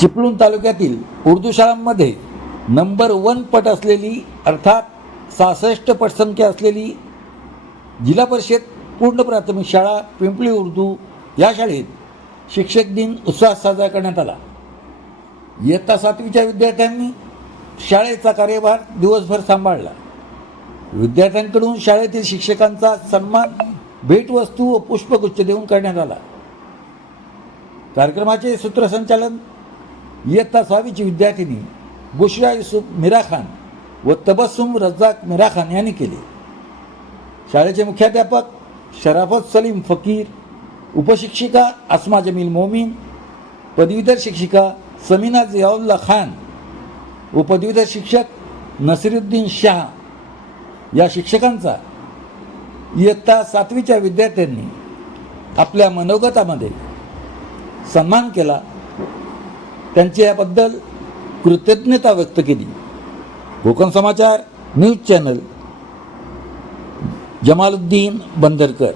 चिपळूण तालुक्यातील उर्दू शाळांमध्ये number one पट असलेली अर्थात सहासष्ट पटसंख्या असलेली जिल्हा परिषद पूर्ण प्राथमिक शाळा पिंपळी उर्दू या शाळेत शिक्षक दिन उत्साहात साजरा करण्यात आला. इयत्ता सातवीच्या विद्यार्थ्यांनी शाळेचा कार्यभार दिवसभर सांभाळला. विद्यार्थ्यांकडून शाळेतील शिक्षकांचा सन्मान भेटवस्तू व पुष्पगुच्छ देऊन करण्यात आला. कार्यक्रमाचे सूत्रसंचालन इयत्ता सहावीची विद्यार्थिनी बुशरा युसुफ मिरा खान व तबस्सुम रज्जाक मिरा खान यांनी केले. शाळेचे मुख्याध्यापक शराफत सलीम फकीर उपशिक्षिका अस्मा जमील मोमीन पदवीधर शिक्षिका समीना जियाउल्ला खान व पदवीधर शिक्षक नसिरुद्दीन शाह या शिक्षकांचा इयत्ता सातवीच्या विद्यार्थ्यांनी आपल्या मनोगतामध्ये सन्मान केला. त्यांची याबद्दल कृतज्ञता व्यक्त केली. Konkan Samachar news channel. Jamaluddin Bandarkar.